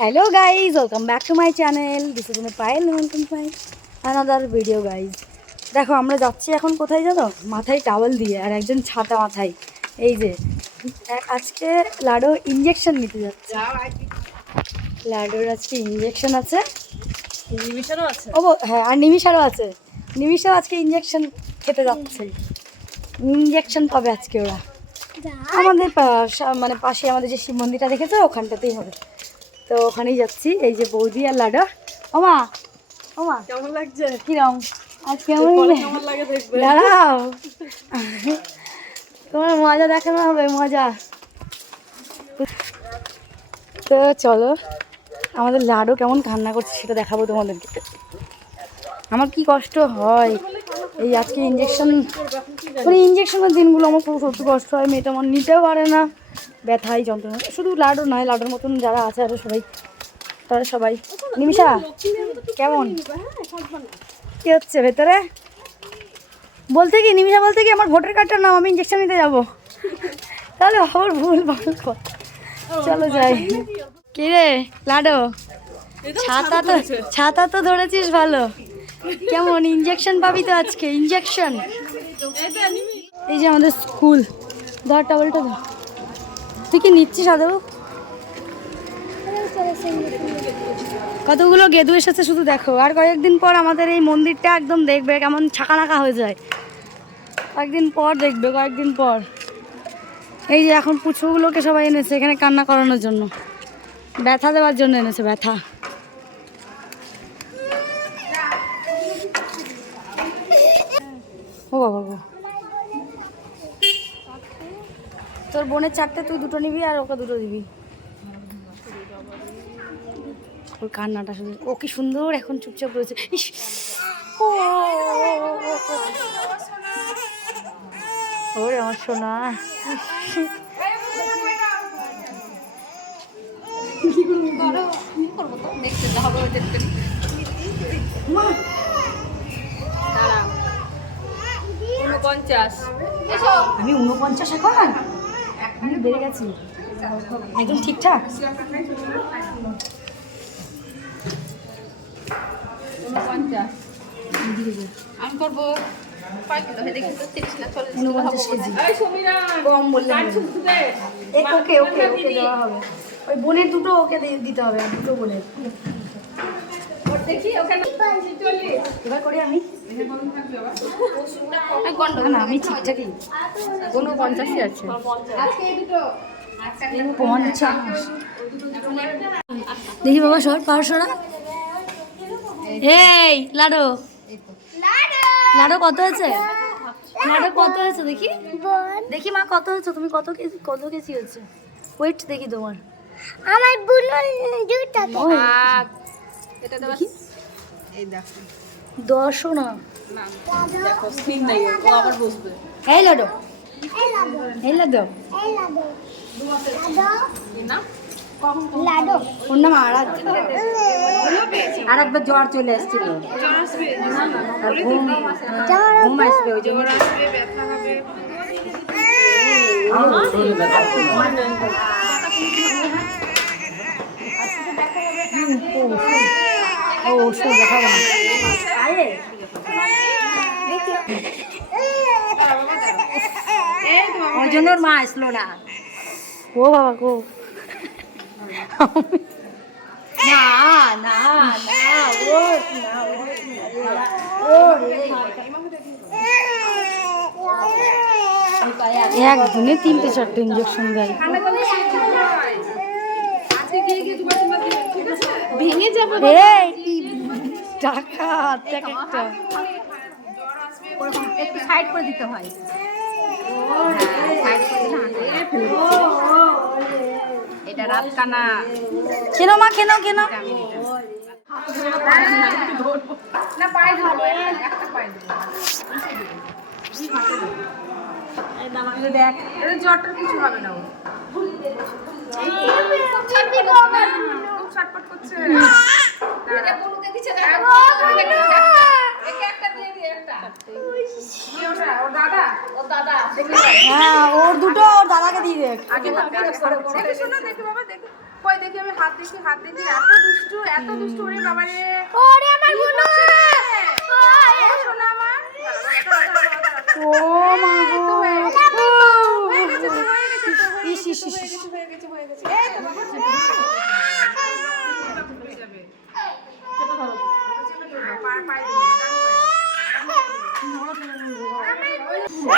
Hello guys welcome back to my channel this is Payel welcome my another video guys দেখো, আমরা যাচ্ছি এখন কোথায় জানো? মাথায় টাওয়াল দিয়ে, আর একজন ছাতা মাথায়। এই যে আজকে লাডো ইঞ্জেকশন নিতে যাচ্ছে। লাডোর আজকে ইঞ্জেকশন আছে। নিমিশারও আছে? ও হ্যাঁ আর নিমিষারও আছে। নিমিষাও আজকে ইঞ্জেকশন খেতে যাচ্ছে। ইঞ্জেকশন পাবে আজকে ওরা। আমাদের মানে পাশে আমাদের যে শিব মন্দিরটা দেখেছ ওখানটাতেই হবে। তো ওখানেই যাচ্ছি এই যে বৌদি আর লাডো ওমা ওমা। কেমন লাগছে? কিরম? আজ কেমন লাগে? দাঁড়াও। তোমার মজা দেখানো হবে মজা। তো চলো, আমাদের লাডু কেমন কান্না করছে সেটা দেখাবো তোমাদেরকে। আমার কি কষ্ট হয় এই আজকে ইঞ্জেকশন মানে ইঞ্জেকশনের দিনগুলো আমার খুব সত্যি কষ্ট হয়, মেয়েটা আমার নিতেও পারে না, ব্যথাই যন্ত্রণা। শুধু লাডু নয়, লাডুর মতন যারা আছে আরও সবাই, তারা সবাই। নিমিষা, কেমন? কি হচ্ছে ভেতরে? বলতে কি, নিমিষা বলতে কি, আমার ভোটার কার্ডটা নাও, আমি ইঞ্জেকশন নিতে যাব। তাহলে আবার ভুল, ভালো কথা। চলো যাই। কি রে লাডো ছাতা তো ছাতা তো ধরেছিস ভালো। কেমন ইঞ্জেকশন পাবি তো আজকে? ইঞ্জেকশন এই যে আমাদের স্কুল ধর টাওয়ালটা ধর। তুই কি নিচ্ছিস আদৌ? কতগুলো গেদু এসেছে শুধু দেখো। আর কয়েকদিন পর আমাদের এই মন্দিরটা একদম দেখবে কেমন ছাকানাকা হয়ে যায়। কয়েকদিন পর দেখবে কয়েকদিন পর। এই যে এখন পুছোগুলোকে সবাই এনেছে এখানে কান্না করানোর জন্য। ব্যথা দেওয়ার জন্য এনেছে ব্যথা। ও বাবা তোর বোনের চারটে তুই দুটো নিবি আর ওকে দুটো দিবি। ওর কান্নাটা শুধু ও কি সুন্দর এখন চুপচাপ রয়েছে। ও, ওরে আমার সোনা। আমি উনপঞ্চাশ এখন? আমি বেড়ে গেছি। একদম ঠিকঠাক? আমি করব। ওকে ওকে ওকে দেওয়া হবে ওই বোনের দুটো ওকে দিতে হবে আর দুটো বোনের দেখি বাবা সর পার সরা। এই, লাডো। লাডো কত হয়েছে? লাডো কত হয়েছে দেখি? দেখি মা কত হয়েছে? তুমি কত কেজি কত কেজি হচ্ছে ওয়েট দেখি তোমার। আমার বুনুর দুটা এটা দেওয়া এই দেখো। দশও না। দেখো এই লাডো। এই লাডো। না লাডো। ওর নাম আরাধ্যা আর একবার জ্বর চলে এসেছিল। ঘুম ঘুম আসবে। ওই জন্য। ও ওষুধ দেখাবো না। ওই জন্য ওর মা আসলো না। ও বাবা গো। না না না একদিনে তিনটে চারটে ইঞ্জেকশন দেয়। ভেঙে যাব টাকা একটা। একটু সাইড করে দিতে হয়। এটা রাত কানা কেন মা কেন কেন না পায়ে ধরো। একটা পায়ে দেখ। এটা কিছু হবে না। ছটপট করছে। একটা দিয়ে একটা। কি ওটা ওর দাদা ওর দাদা হ্যাঁ ওর দুটো ওর দাদাকে দিয়ে দেখ। আগে দেখি শোনো দেখি বাবা দেখি। কই দেখি আমি হাত দেখি হাত দেখি। এত দুষ্টু এত দুষ্টু ওরে বাবা রে ওরে আমার বুনু ও শোনা আমার। ও মা গো হয়ে গেছে তো, হয়ে গেছে তো, হয়ে ইস ইস ইস ইস। গেছে, হয়ে গেছে হয়ে গেছে এই তো বাবা হয়ে যাবে পায়ে পায়ে দিবে, ডান পায়ে। ওরে আমার সোনা ও সোনা ওরে আমার বুনু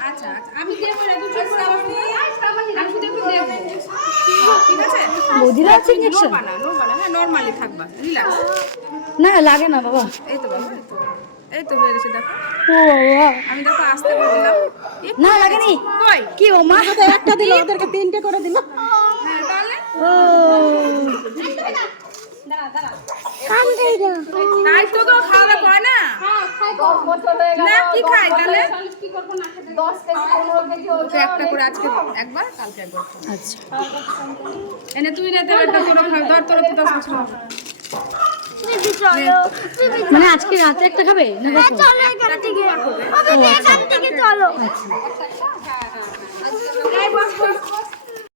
আচ্ছা আচ্ছা আমি দেবো না দুটো করে আমি শুধু একটু দেবো ঠিক আছে? বৌদি লাগছে ইঞ্জেকশন নোবানা নোবানা হ্যাঁ নর্মালি থাকবা রিল্যাক্স না লাগে না বাবা। এই তো বাবা এই তো। এই তো হয়ে গেছে দেখো। ও বাবা। আমি দেখো আস্তে করে দিলাম। না লাগেনি। কই? কি ও মা? তো একটা দিল ওদেরকে তিনটে করে দিল। হ্যাঁ তাহলে? ও। তাই তো তো খাওয়া দাওয়া করে না? না কি খাই তাহলে? ওকে একটা করে আজকে একবার কালকে একবার আচ্ছা। এনে তুই একটা তোরা খাবি ধর তোরা তো দশ বছর মানে আজকে রাতে একটা খাবে না চলো এখান থেকে। এখান থেকে চলো। বস।